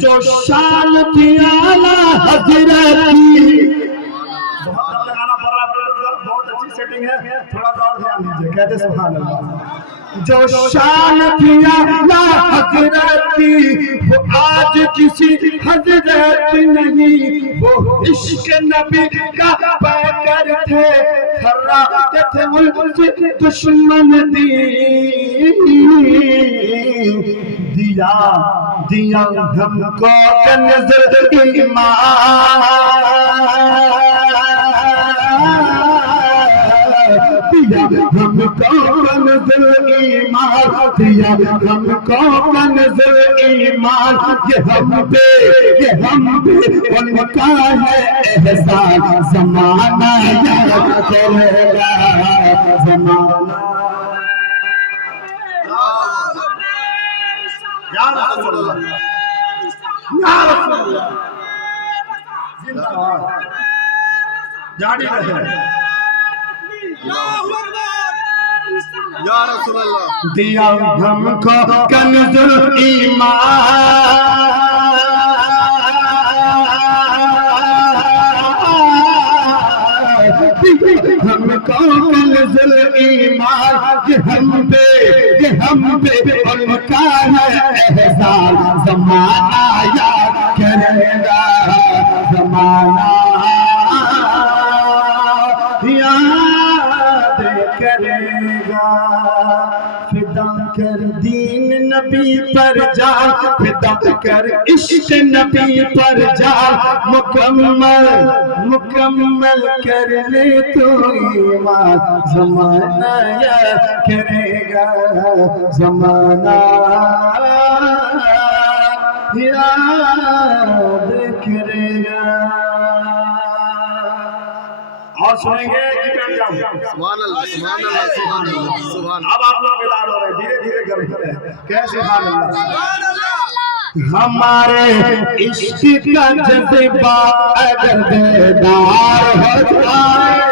جو شان تھی اعلی حضرت کی. بہت اچھی سیٹنگ ہے, تھوڑا سا اور دھیان دیجیے, کہتے سبحان اللہ. جو شان تھی اعلی حضرت کی وہ آج کسی حضرت نہیں, وہ عشق نبی کا پیکر تھے, کھراتے تھے ملک سے دشمن دیا ہم کو کنز ایمان, دیا ہم کو کنز ایمان, دیا ہم کو کنز ایمان. یہ ہم پہ ان کا ہے احسان, زمانہ یاد کرے گا زمانہ. یا رسول اللہ, یا رسول اللہ, زندہ باد, جاری رہے. یا رسول اللہ. دیا ہم کو کنز ایمان, ہم کو کنز ایمان. یہ ہم پہ ان کا ہے احسان, زمانہ یاد کرے گا زمانہ یاد کرے گا. فدا کر دین نبی پر جان, فدا کر عشق نبی پر جان, مکمل کر لے تو ایمان, زمانہ یاد کرے گا زمانہ یاد کرے گا. اور سنیں گے سبحان اللہ, سبحان اللہ, سبحان اللہ, سبحان اللہ. اب آپ لوگ بلال ہو رہے ہیں, دھیرے دھیرے گرم کریں, کیسے سبحان اللہ. ہمارے عشق کا جذبہ اگر بیدار ہو جائے,